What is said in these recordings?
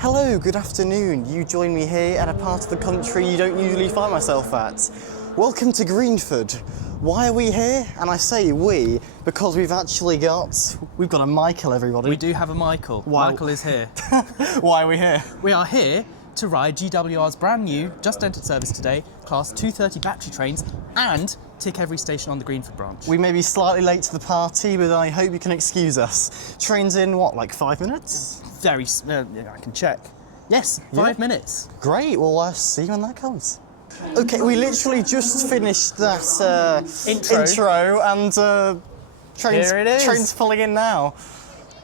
Hello, good afternoon. You join me here at a part of the country you don't usually find myself at. Welcome to Greenford. Why are we here? And I say we because we've got a Michael, everybody. We do have a Michael. Wow. Michael is here. Why are we here? We are here to ride GWR's brand new, just entered service today, Class 230 battery trains and tick every station on the Greenford Branch. We may be slightly late to the party, but I hope you can excuse us. Train's in, what, like 5 minutes? I can check. Yes, 5 minutes. Great, well, see you when that comes. Okay, we literally just finished that intro and Here it is. train's pulling in now.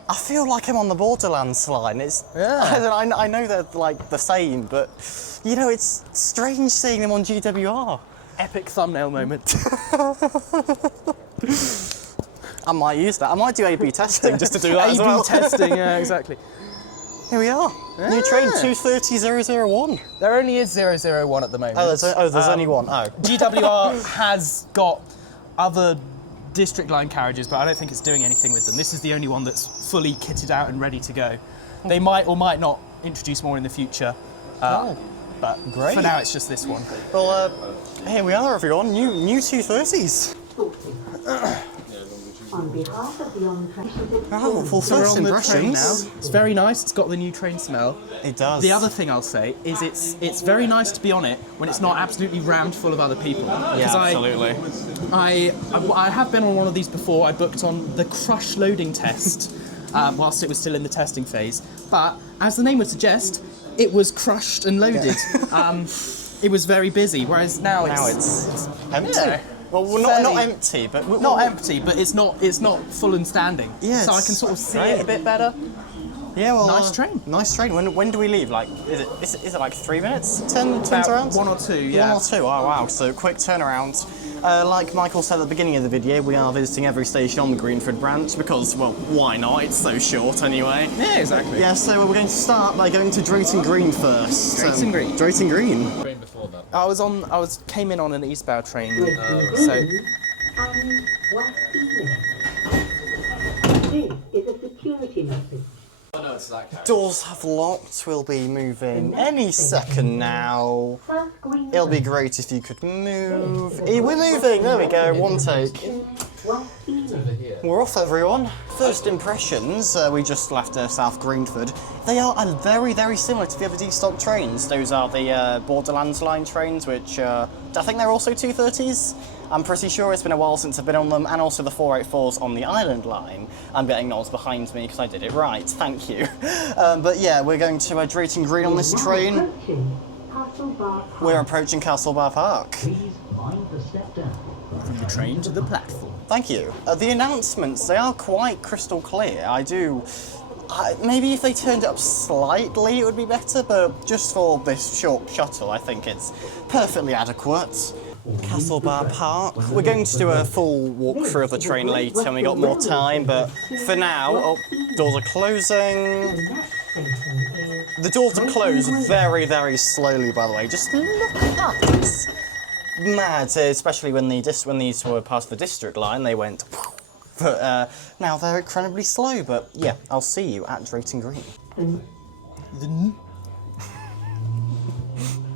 I feel like I'm on the Borderlands line. I know they're like the same, but you know, it's strange seeing them on GWR. Epic thumbnail moment. I might use that. I might do A/B testing just to do that as well. A/B testing, yeah, exactly. Here we are. New train 230001. There only is 001 at the moment. There's only one. Oh. GWR has got other district line carriages, but I don't think it's doing anything with them. This is the only one that's fully kitted out and ready to go. They might or might not introduce more in the future, but great. For now it's just this one. Well, here we are, everyone. New 230s. On behalf of the on-train... Oh, full So we're first on the train now. impressions. It's very nice. It's got the new train smell. It does. The other thing I'll say is it's very nice to be on it when it's not absolutely rammed full of other people. Yeah, absolutely. I have been on one of these before. I booked on the crush loading test whilst it was still in the testing phase. But as the name would suggest, it was crushed and loaded. It was very busy. Whereas now it's empty. Yeah. Well, not empty, but not empty, but it's not full and standing. Yeah, so I can sort of see it a bit better. Yeah, well, Nice train. Nice train. When do we leave? Like, is it like 3 minutes? 10 around? 1 or 2, yeah. 1 or 2. Oh wow! So quick turnaround. Like Michael said at the beginning of the video, we are visiting every station on the Greenford Branch because, well, why not? It's so short anyway. Yeah, exactly. Yeah, so we're going to start by going to Drayton Green first. Drayton Green. Drayton Green. Train before that. Came in on an eastbound train, so And West Evening. This is a security message. Oh no, it's that character. Doors have locked. We'll be moving any second now. First green... It'll be great if you could move. We're moving. There we go. One take. West Evening. We're off, everyone. First impressions. We just left South Greenford. They are very, very similar to the other D-Stock trains. Those are the Borderlands line trains, which I think they're also 230s. I'm pretty sure it's been a while since I've been on them, and also the 484s on the Island line. I'm getting nods behind me because I did it right. Thank you. But yeah, we're going to Drayton Green on this train. We're approaching Castlebar Park. Please mind the step down. from the train to the platform. Thank you. The announcements, they are quite crystal clear. Maybe if they turned it up slightly it would be better, but just for this short shuttle I think it's perfectly adequate. Castlebar Park. We're going to do a full walkthrough of the train later when we got more time, but for now, doors are closing. The doors are closed very, very slowly, by the way. Just look at that. It's mad, especially when these were part of the district line, they went. But now they're incredibly slow. But yeah, I'll see you at Drayton Green.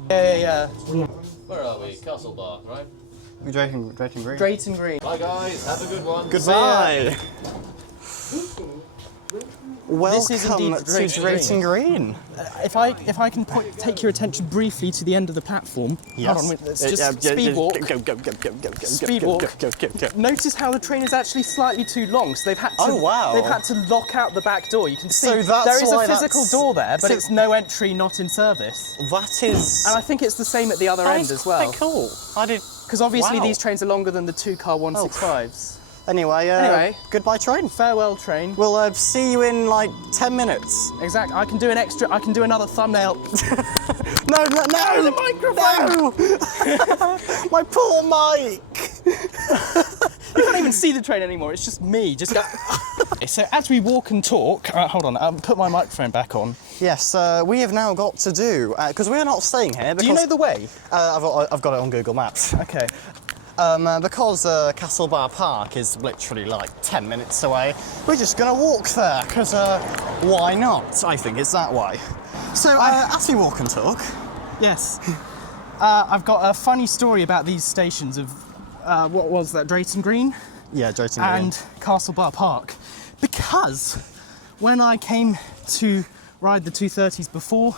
Yeah. Where are we? Castlebar, right? We're Drayton Green. Drayton Green. Bye guys, have a good one. Goodbye. This is Welcome indeed to Drayton Green. If I can take your attention briefly to the end of the platform. Yes. Hold on, let's just speed walk. Go. Speed walk. Go. Notice how the train is actually slightly too long, so they've had to. Oh, wow. They've had to lock out the back door. You can see So that's there is a why physical that's- door there, but so- it's no entry, not in service. That is. And I think it's the same at the other that end is as well. quite cool. I did. Because obviously Wow. these trains are longer than the 2-car 165s. Anyway, goodbye train. Farewell train. We'll see you in like 10 minutes. Exactly. I can do another thumbnail. No! The microphone! No! My poor mic! You can't even see the train anymore. It's just me. Just go. So as we walk and talk, hold on. I'll put my microphone back on. Yes, we have now got to do because we are not staying here. Because, Do you know the way? I've got it on Google Maps. Okay. Because Castlebar Park is literally like 10 minutes away, we're just gonna walk there, because why not? I think it's that way. So, as we walk and talk... Yes. I've got a funny story about these stations of, what was that, Drayton Green? Yeah, Drayton Green. And Castlebar Park. Because when I came to ride the 230s before,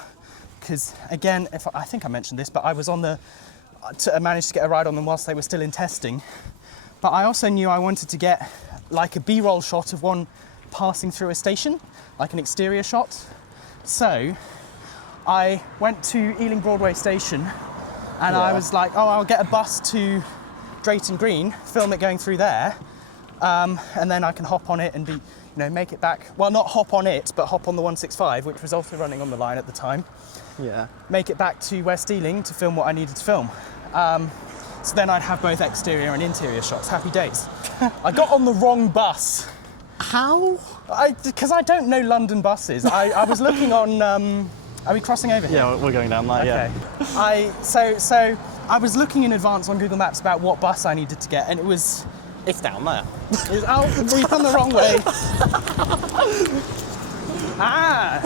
because again, I think I mentioned this, but I was on I managed to get a ride on them whilst they were still in testing. But I also knew I wanted to get like a B-roll shot of one passing through a station, like an exterior shot. So I went to Ealing Broadway Station and I was like, oh, I'll get a bus to Drayton Green, film it going through there, and then I can hop on it and make it back. Well, not hop on it, but hop on the 165, which was also running on the line at the time. Yeah. Make it back to West Ealing to film what I needed to film. So then I'd have both exterior and interior shots. Happy days. I got on the wrong bus. How? Because I don't know London buses. I was looking on. Are we crossing over here? Yeah, we're going down there. Okay. Yeah. So I was looking in advance on Google Maps about what bus I needed to get, and it was. It's down there. We've come the wrong way.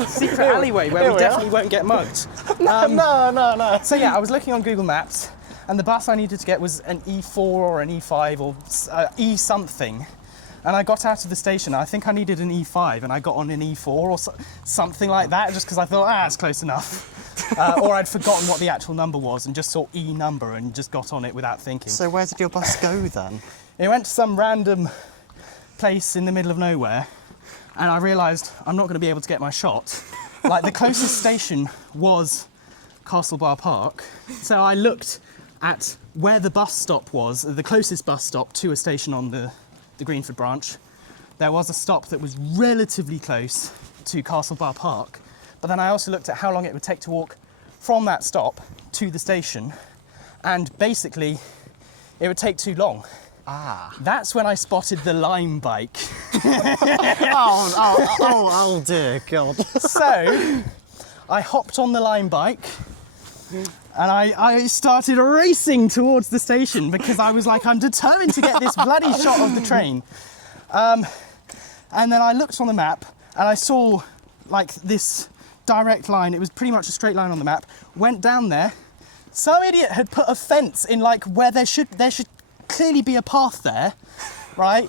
Secret alleyway where we definitely won't get mugged. No. So yeah, I was looking on Google Maps, and the bus I needed to get was an E4 or an E5 or E something. And I got out of the station, I think I needed an E5, and I got on an E4 or something like that, just because I thought, it's close enough. Or I'd forgotten what the actual number was and just saw E number and just got on it without thinking. So where did your bus go then? It went to some random place in the middle of nowhere, and I realised I'm not going to be able to get my shot. Like, the closest station was Castlebar Park, so I looked at where the bus stop was, the closest bus stop to a station on the Greenford Branch. There was a stop that was relatively close to Castlebar Park, but then I also looked at how long it would take to walk from that stop to the station, and basically it would take too long. That's when I spotted the Lime bike. Oh dear God. So I hopped on the Lime bike and I started racing towards the station because I was like, I'm determined to get this bloody shot of the train. And then I looked on the map and I saw like this direct line. It was pretty much a straight line on the map. Went down there. Some idiot had put a fence in like where there should clearly be a path there, right?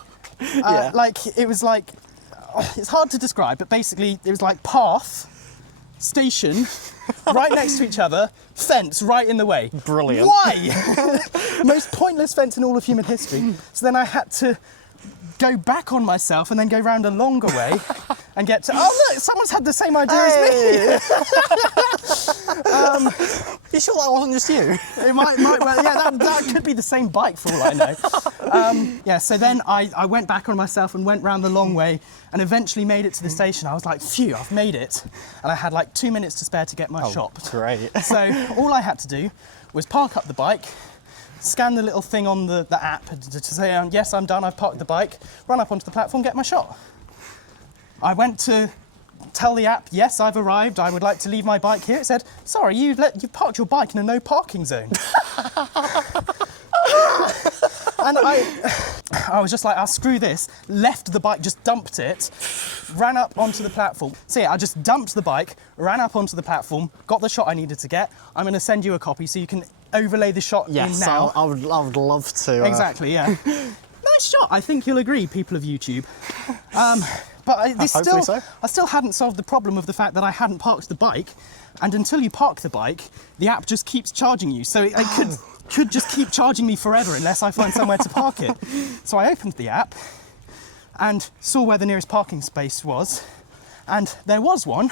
Like it was like, it's hard to describe, but basically it was like path, station, right next to each other, fence right in the way. Brilliant. Why? Most pointless fence in all of human history. So then I had to go back on myself and then go round a longer way and get to, oh look, someone's had the same idea as me. You sure that wasn't just you? It might well, yeah, that could be the same bike for all I know. So then I went back on myself and went round the long way and eventually made it to the station. I was like, phew, I've made it. And I had like 2 minutes to spare to get my shot. Great. So all I had to do was park up the bike, scan the little thing on the app to say, yes, I'm done, I've parked the bike, run up onto the platform, get my shot. I went to tell the app, yes, I've arrived, I would like to leave my bike here. It said, sorry, you've parked your bike in a no parking zone. And I was just like, screw this, left the bike, just dumped it, ran up onto the platform. So yeah, I just dumped the bike, ran up onto the platform, got the shot I needed to get. I'm going to send you a copy so you can overlay the shot in now. I would love to. Exactly, yeah. Nice shot, I think you'll agree, people of YouTube. But I still hadn't solved the problem of the fact that I hadn't parked the bike, and until you park the bike, the app just keeps charging you. So it could just keep charging me forever unless I find somewhere to park it. So I opened the app and saw where the nearest parking space was, and there was one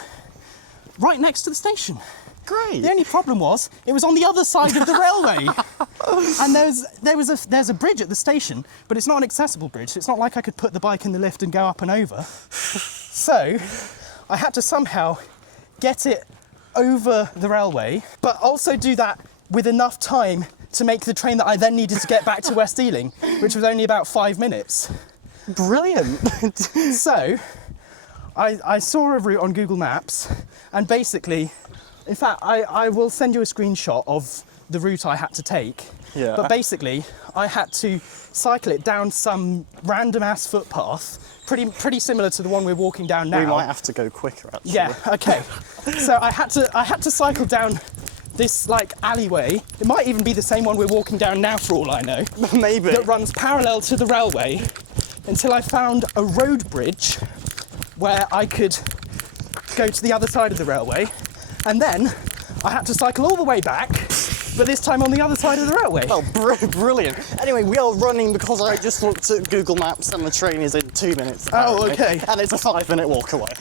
right next to the station. Great. The only problem was it was on the other side of the railway, and there's a bridge at the station, but it's not an accessible bridge. So it's not like I could put the bike in the lift and go up and over. So I had to somehow get it over the railway, but also do that with enough time to make the train that I then needed to get back to West Ealing, which was only about 5 minutes. Brilliant. So I saw a route on Google Maps, and basically, in fact, I will send you a screenshot of the route I had to take. Yeah. But basically, I had to cycle it down some random ass footpath, pretty similar to the one we're walking down now. We might have to go quicker, actually. Yeah. Okay. So I had to cycle down this like alleyway. It might even be the same one we're walking down now, for all I know. Maybe. That runs parallel to the railway until I found a road bridge where I could go to the other side of the railway, and then I had to cycle all the way back, but this time on the other side of the railway. Oh, brilliant. Anyway, we are running because I just looked at Google Maps and the train is in 2 minutes. Oh, apparently, okay. And it's a 5-minute walk away.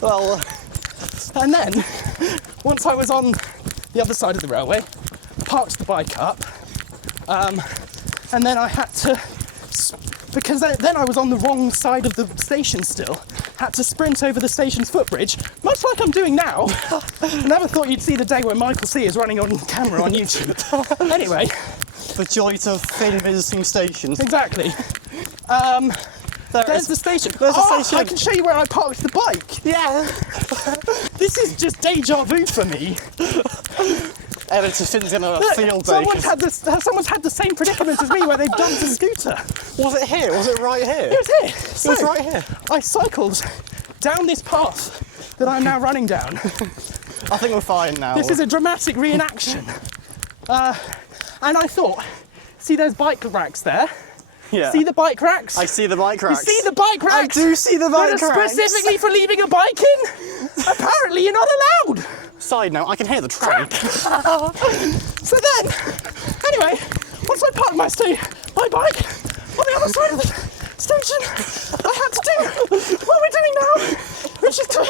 Well, And then, once I was on the other side of the railway, parked the bike up, and then I had to, because then I was on the wrong side of the station still, had to sprint over the station's footbridge, much like I'm doing now. I never thought you'd see the day where Michael C is running on camera on YouTube. Anyway. the joys of Finn visiting stations. Exactly. There's the station. There's the station. I can show you where I parked the bike. Yeah. This is just deja vu for me. Editor Finn's in a field day. Someone's had the same predicament as me where they've dumped a scooter. Was it here? Was it right here? It was here. It was right here. I cycled down this path that I'm now running down. I think we're fine now. This is a dramatic reenaction. And I thought, see those bike racks there? Yeah. See the bike racks? I see the bike racks. You see the bike racks? I do see the bike That are racks. specifically for leaving a bike in? Apparently you're not allowed. Side note, I can hear the train. So then, anyway, once I parked my bike on the other side of the station, I had to do what we're doing now, which is to run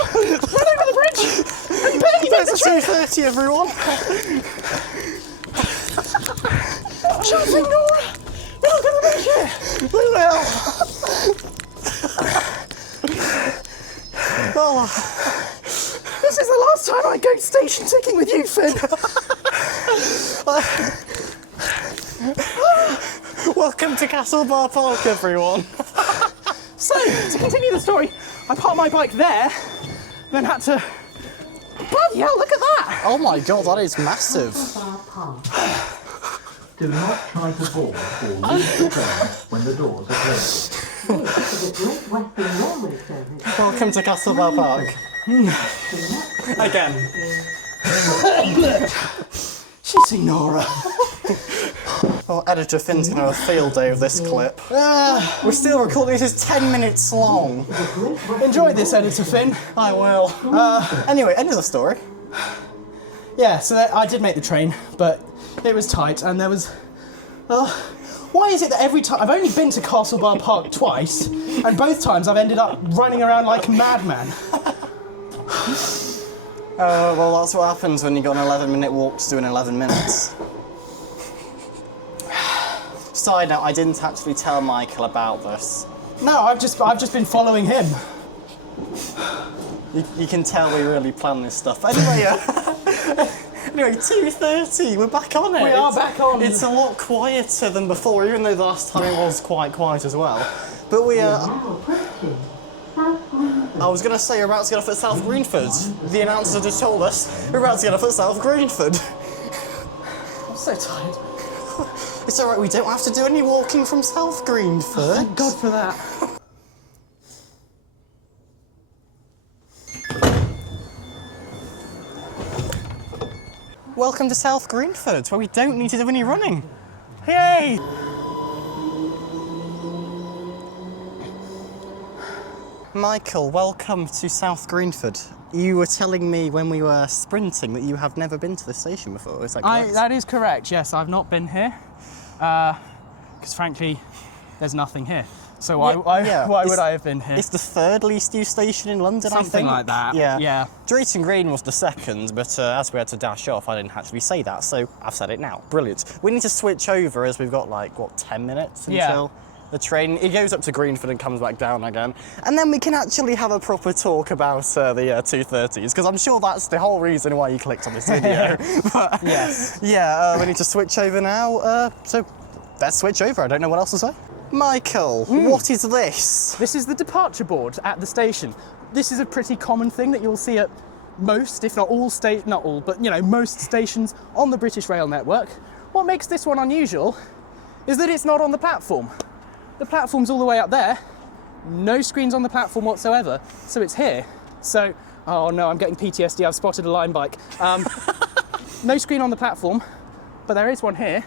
over the bridge and barely make There's the a train. 2:30, everyone. Shouting, Nora! We're not going to make it! We will. Oh, This is the last time I go station ticking with you, Finn. welcome to Castlebar Park, everyone. So, to continue the story, I parked my bike there, then had to... Bloody hell, look at that! Oh my god, that is massive. Bar Park. Do not try to board or leave the train when the doors are closed. This is a Great Western Railway service. Welcome to Castlebar Park. Again. Shitty Nora. Oh, Editor Finn's going to have a field day of this clip. We're still recording. This is 10 minutes long. Enjoy this, Editor Finn. I will. Anyway, end of the story. Yeah, so I did make the train, but it was tight, and there was... why is it that every time... I've only been to Castlebar Park twice, and both times I've ended up running around like a madman. Well, that's what happens when you got an 11-minute walk to do in 11 minutes. Side note, I didn't actually tell Michael about this. No, I've just been following him. You can tell we really plan this stuff. Anyway, anyway, 2:30, we're back on it. We are back on. It's a lot quieter than before, even though the last time it was quite quiet as well. But we are... Now approaching South Greenford. I was going to say we're about to get off at South Greenford. The announcer just told us we're about to get off at South Greenford. I'm so tired. It's alright, we don't have to do any walking from South Greenford. Thank God for that. Welcome to South Greenford, where we don't need to do any running. Yay! Michael, welcome to South Greenford. You were telling me when we were sprinting that you have never been to this station before, is that correct? That is correct, yes. I've not been here, because frankly, there's nothing here. So why would I have been here? It's the third least used station in London, I think. Something like that, yeah. Drayton Green was the second, but as we had to dash off, I didn't actually say that, so I've said it now. Brilliant. We need to switch over as we've got 10 minutes until the train. It goes up to Greenford and comes back down again. And then we can actually have a proper talk about the 2:30s, because I'm sure that's the whole reason why you clicked on this video. But, Yes. Yeah, we need to switch over now, so let's switch over. I don't know what else to say. Michael, what is this? This is the departure board at the station. This is a pretty common thing that you'll see at most, if not all, most stations on the British rail network. What makes this one unusual is that it's not on the platform. The platform's all the way up there, no screens on the platform whatsoever, so it's here. So, oh no, I'm getting PTSD, I've spotted a line bike. No screen on the platform, but there is one here.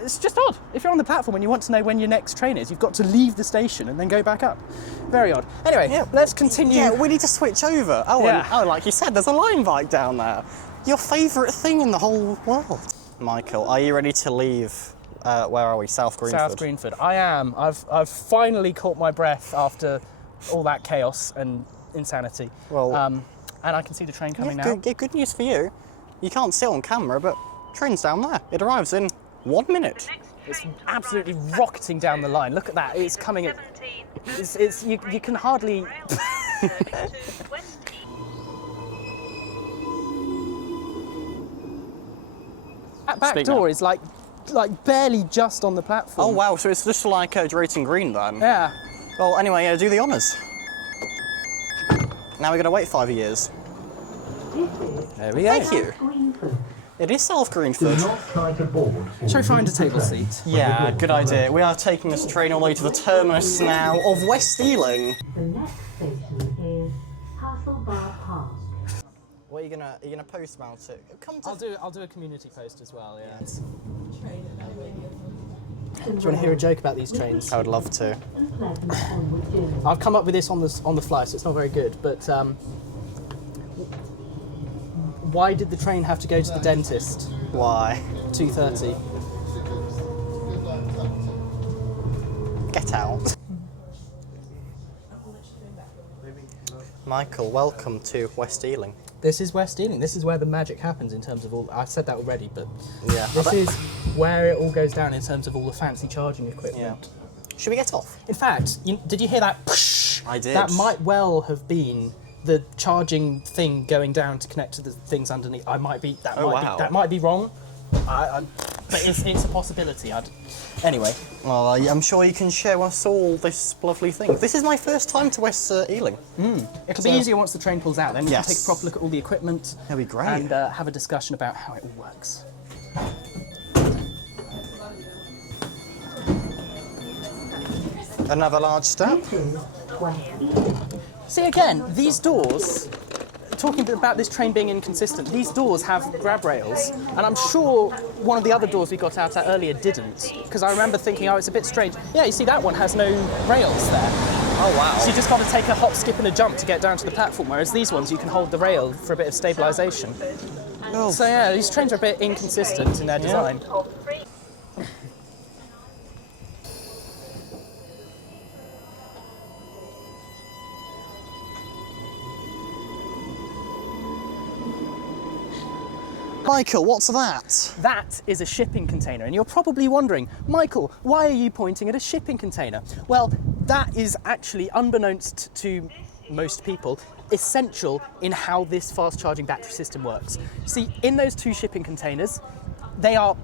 It's just odd. If you're on the platform and you want to know when your next train is, you've got to leave the station and then go back up. Very odd. Anyway, let's continue. Yeah, we need to switch over. Oh, Yeah. and, like you said, there's a line bike down there. Your favourite thing in the whole world. Michael, are you ready to leave? Where are we? South Greenford? South Greenford. I am. I've finally caught my breath after all that chaos and insanity. Well, and I can see the train coming now. Good news for you. You can't see it on camera, but train's down there. It arrives in 1 minute. It's absolutely rocketing down the line. Look at that. It's coming at... You can hardly... That back Speak door now. is like barely just on the platform. Oh wow, so it's just like Drayton Green then? Yeah. Well, anyway, do the honours. Now we're going to wait 5 years. There we go. Thank you. It is South Do Greenford. not try to board. Shall we find a table seat? Yeah, good idea. We are taking this train all the way to the terminus now of West Ealing. The next station is Castlebar Park. What are you gonna post about it? Come to I'll do a community post as well. Yeah. Yes. Do you want to hear a joke about these trains? I would love to. I've come up with this on the fly, so it's not very good. But why did the train have to go to the dentist? Why? 2:30. Get out. Michael, welcome to West Ealing. This is West Ealing. This is where the magic happens in terms of all. I've said that already, but Yeah. this is where it all goes down in terms of all the fancy charging equipment. Yeah. Should we get off? In fact, did you hear that? Psh? I did. That might well have been the charging thing going down to connect to the things underneath. That might be wrong. But it's a possibility. Anyway. Well, I'm sure you can share us all this lovely thing. This is my first time to West Ealing. It'll be easier once the train pulls out. Then we can Yes. take a proper look at all the equipment. That'd be great. And have a discussion about how it all works. Another large step. See, again, these doors, talking about this train being inconsistent, these doors have grab rails, and I'm sure one of the other doors we got out at earlier didn't, because I remember thinking, oh, it's a bit strange. Yeah, you see, that one has no rails there. Oh wow. So you just got to take a hop, skip, and a jump to get down to the platform, whereas these ones, you can hold the rail for a bit of stabilisation. Oh. So yeah, these trains are a bit inconsistent in their design. Michael, what's that? That is a shipping container, and you're probably wondering, Michael, why are you pointing at a shipping container? Well, that is actually, unbeknownst to most people, essential in how this fast charging battery system works. See, in those two shipping containers, they are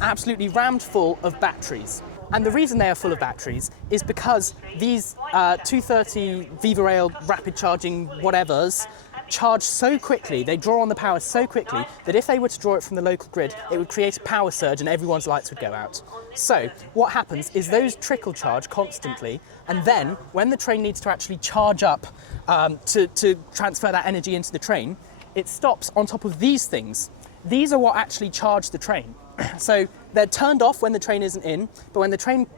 absolutely rammed full of batteries. And the reason they are full of batteries is because these 230 Viva Rail rapid charging whatevers charge so quickly, they draw on the power so quickly that if they were to draw it from the local grid, it would create a power surge and everyone's lights would go out. So what happens is those trickle charge constantly, and then when the train needs to actually charge up to transfer that energy into the train, it stops on top of these things. These are what actually charge the train. So they're turned off when the train isn't in, but when the train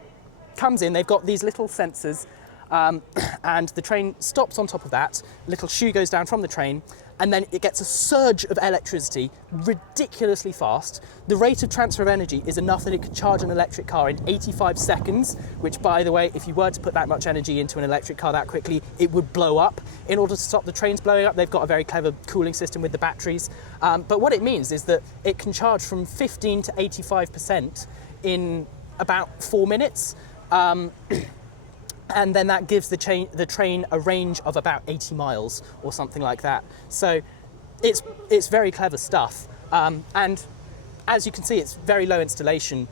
comes in, they've got these little sensors, and the train stops on top of that, a little shoe goes down from the train, and then it gets a surge of electricity ridiculously fast. The rate of transfer of energy is enough that it could charge an electric car in 85 seconds, which, by the way, if you were to put that much energy into an electric car that quickly, it would blow up. In order to stop the trains blowing up, they've got a very clever cooling system with the batteries. But what it means is that it can charge from 15 to 85% in about 4 minutes. And then that gives the train a range of about 80 miles or something like that. So it's very clever stuff. And as you can see, it's very low installation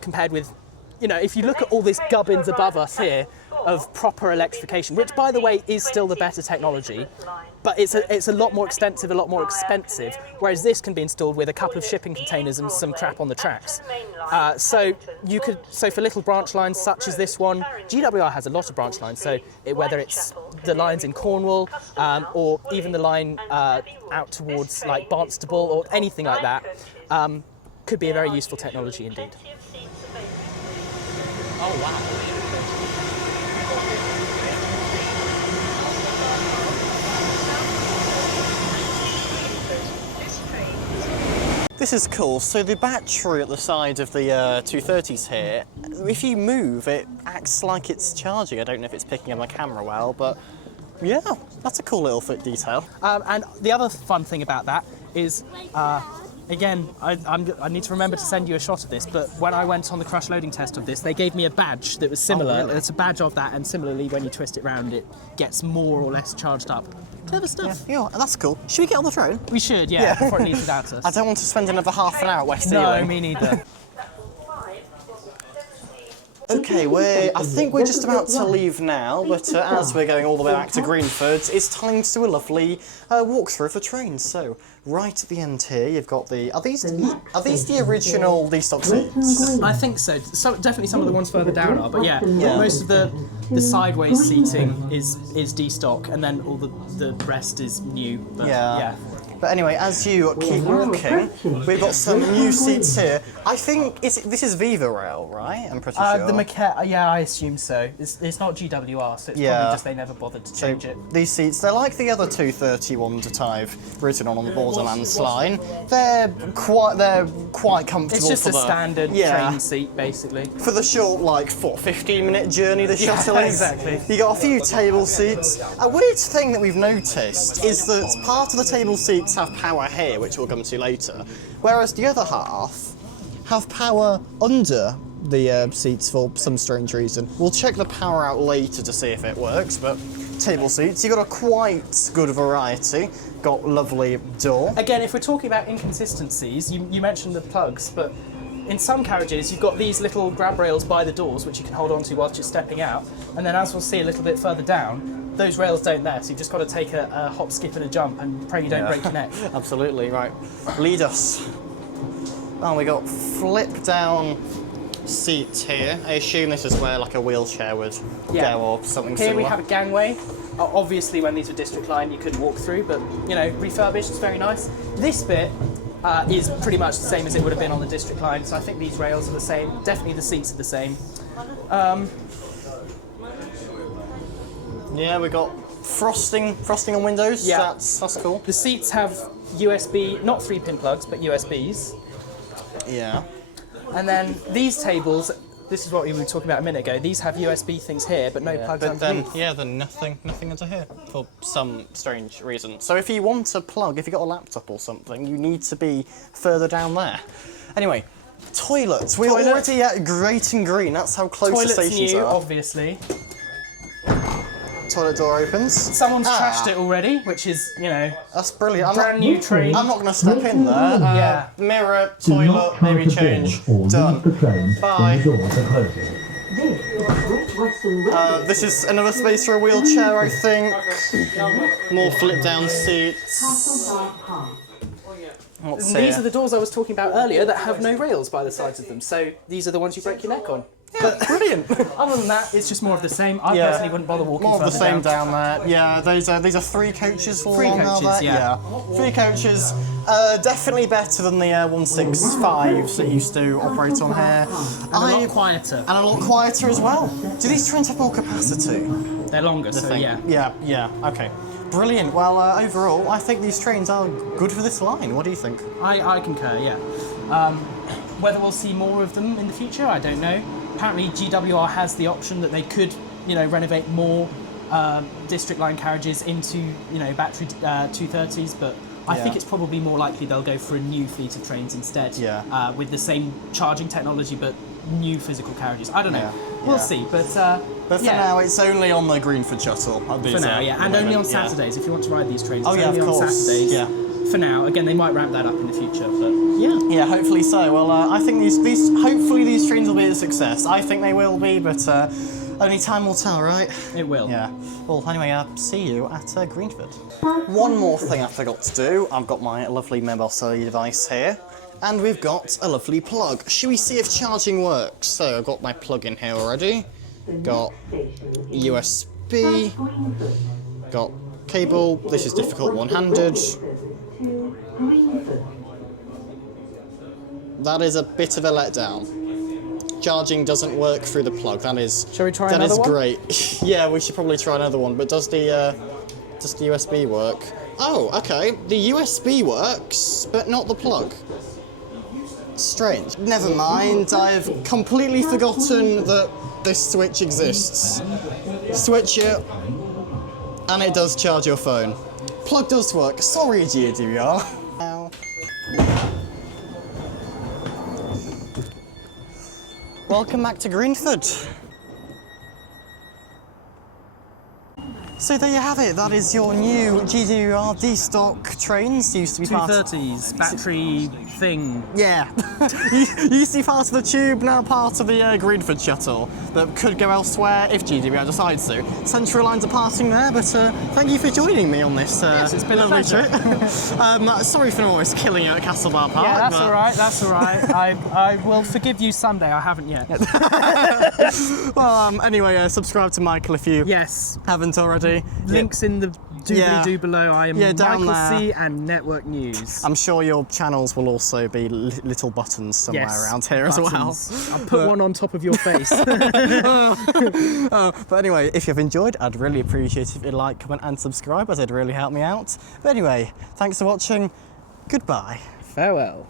compared with, if you look at all this gubbins above us here, of proper electrification, which, by the way, is still the better technology, but it's a lot more extensive, a lot more expensive, whereas this can be installed with a couple of shipping containers and some crap on the tracks. So for little branch lines such as this one, GWR has a lot of branch lines, so whether it's the lines in Cornwall or even the line out towards like Barnstable or anything like that, could be a very useful technology indeed. Oh wow. This is cool. So the battery at the side of the 230s here, if you move, it acts like it's charging. I don't know if it's picking up my camera well, but yeah, that's a cool little foot detail. And the other fun thing about that is, again, I need to remember to send you a shot of this, but when I went on the crush loading test of this, they gave me a badge that was similar. Oh, really? It's a badge of that, and similarly, when you twist it round, it gets more or less charged up. Clever stuff. Yeah, that's cool. Should we get on the phone? We should, yeah, before it leaves without us. I don't want to spend another half an hour at West No, Ealing. me neither. Okay, I think we're just about to leave now, but as we're going all the way back to Greenford, it's time to do a lovely walkthrough of the train. So, right at the end here, you've got the... Are these the original D-stock seats? I think so. Definitely some of the ones further down are, but yeah. Most of the sideways seating is D-stock, and then all the rest is new. But, yeah. But anyway, as you keep walking, we've got some new seats here. I think this is Viva Rail, right? I'm pretty sure. The Maquette, yeah, I assume so. It's not GWR, so it's probably just they never bothered to change it. These seats, they're like the other 230 ones that I've written on the Borderlands line. They're quite comfortable. It's just for a standard train seat, basically. For the short, 15-minute journey the shuttle is. Exactly. You got a few table seats. A weird thing that we've noticed is that part of the table seats have power here, which we'll come to later, whereas the other half have power under the seats for some strange reason. We'll check the power out later to see if it works, but table seats, you've got a quite good variety. Got lovely door. Again, if we're talking about inconsistencies, you mentioned the plugs, but in some carriages you've got these little grab rails by the doors which you can hold on to whilst you're stepping out, and then as we'll see a little bit further down, those rails don't there, so you've just got to take a hop, skip and a jump and pray you don't break your neck. Absolutely, right. Lead us. Oh, we got flip down seats here. I assume this is where like a wheelchair would go or something Here similar. we have a gangway. Obviously when these were district line you couldn't walk through, but refurbished, it's very nice. This bit is pretty much the same as it would have been on the district line, so I think these rails are the same. Definitely the seats are the same. Yeah, we got frosting on windows. Yeah. That's cool. The seats have USB, not 3-pin plugs, but USBs. Yeah. And then these tables, this is what we were talking about a minute ago, these have USB things here, but no plugs But then, underneath. then nothing under here for some strange reason. So if you want a plug, if you've got a laptop or something, you need to be further down there. Anyway, toilets. We're already at Greaton Green. That's how close Toilets the stations new, are. obviously. Toilet door opens. Someone's trashed it already, which is, That's brilliant. brand new train. I'm not going to step in there. Yeah. Mirror, Do toilet, not try maybe to change. board or Done. leave the train Bye. when the doors are closing. This is Great Western Railway. This is another space for a wheelchair, I think. More flip down seats. Castlebar Park. What's And these are the doors I was talking about earlier that have no rails by the sides of them, so these are the ones you break your neck on. But brilliant. Other than that, it's just more of the same. I Yeah. personally wouldn't bother walking More of the further same down. down there. Yeah, these are 3 coaches. Three coaches, there. yeah. 3 coaches. Definitely better than the 165s that used to operate on here. And a lot quieter. And a lot quieter as well. Do these trains have more capacity? They're longer, so Thing? yeah. Yeah, okay. Brilliant. Well, overall, I think these trains are good for this line. What do you think? I concur, yeah. Whether we'll see more of them in the future, I don't know. Apparently GWR has the option that they could, renovate more district line carriages into, battery 230s, but I think it's probably more likely they'll go for a new fleet of trains instead, with the same charging technology but new physical carriages. I don't know. We'll see, but for now, it's only on the Greenford shuttle. for now, yeah, and only on Saturdays if you want to ride these trains. Oh, It's yeah, only of on course. Saturdays. Yeah. For now, again, they might ramp that up in the future, but yeah. Yeah, hopefully so. Well, I think these hopefully these trains will be a success. I think they will be, but Only time will tell, right? It will. Yeah. Well, anyway, see you at Greenford. One more thing I forgot to do. I've got my lovely mobile cellular device here, and we've got a lovely plug. Should we see if charging works? So I've got my plug in here already. Got USB. Got cable. This is difficult one-handed. That is a bit of a letdown. Charging doesn't work through the plug. That is. Shall we try that another is one? Great. Yeah, we should probably try another one. But does the USB work? Oh, okay. The USB works, but not the plug. Strange. Never mind. I've completely forgotten that this switch exists. Switch it, and it does charge your phone. Plug does work. Sorry, GWR. Welcome back to Greenford. So there you have it. That is your new GWR D-stock trains. Used to be part. 230s battery thing. Yeah. Used to be part of the tube, now part of the Greenford shuttle that could go elsewhere if GWR decides to. Central lines are parting there, but thank you for joining me on this It's been a lovely pleasure. trip. Sorry for almost killing you at Castlebar Park. Yeah, that's but- all right. That's all right. I will forgive you someday. I haven't yet. Well, anyway, subscribe to Michael if you Yes. haven't already. Links in the doobly-doo below. I am Yeah, down Michael there. C and Network News. I'm sure your channels will also be little buttons somewhere Yes, around here buttons. as well. I'll put one on top of your face. But anyway, if you've enjoyed, I'd really appreciate it if you'd like, comment and subscribe, as it'd really help me out. But anyway, thanks for watching. Goodbye. Farewell.